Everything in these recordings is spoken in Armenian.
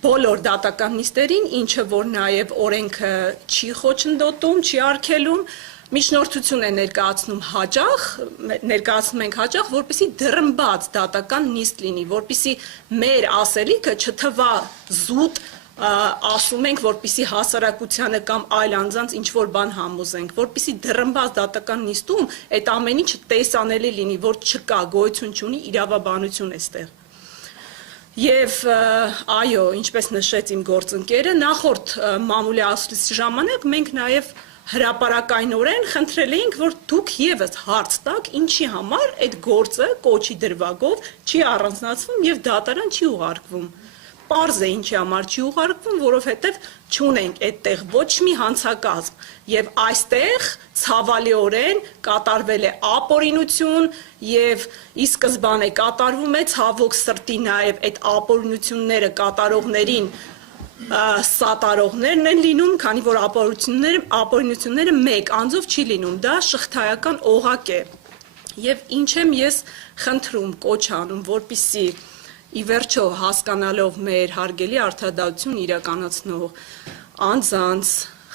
բոլոր դատական նիստերին, ինչը որ նաև օրենքը չի խոչընդոտում, չի արգելում, միջնորդություն է ներկայացնում ենք հաճախ, որպեսզի դռնբաց դատական նիստ լինի, որպեսզի մեր ասելիքը չթվա զուտ, ասում ենք, որպեսզի հասարակությանը կամ այլ անձանց ինչ-որ բան համոզենք, որպեսզի դռնբաց դատական նիստում այդ ամեն ինչը տեսանելի լինի, որ չկա, գոյություն չունի, իրավաբանություն էստեղ։ Եվ այո, ինչպես նշեց իմ գործընկերը, նախորդ մամուլի ասուլիսի ժամանակ մենք նաև հրապարակայնորեն խնդրել էինք, որ դուք եւս հարց տաք, ինչի համար այդ գործը կոչի դրվագով չի առանձնացվում եւ դատարան չի ուղարկվում։ Պարզ է ինչի համար չի ուղարկվում, որովհետև չունենք այդտեղ ոչ մի հանցակազմ եւ այստեղ ցավալիորեն կատարվել է ապօրինություն եւ ի սկզբանե կատարվում է ցավոք սրտի նաեւ այդ ապօրինությունները կատարողներին սատարողներն են լինում, քանի որ ապօրինությունները մեկ անձով չի լինում, դա շղթայական օղակ է։ Եվ ինչ եմ ես խնդրում, կոչ անում, որպեսզի ի վերջո հասկանալով մեր հարգելի արդարադատություն իրականացնող անձանց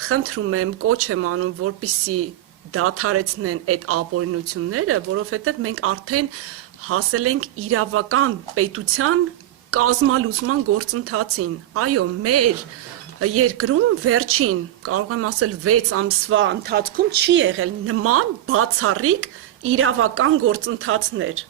խնդրում եմ, կոչ եմ անում, որպեսզի դադարեցնեն այդ ապօրինությունները, որովհետև մենք արդեն հասել ենք իրավական պետության կազմալուծման գործընթացին։ Այո, մեր երկրում վերջին, կարող եմ ասել 6 ամսվա ընթացքում չի եղել նման բացառիկ իրավական գործընթացներ։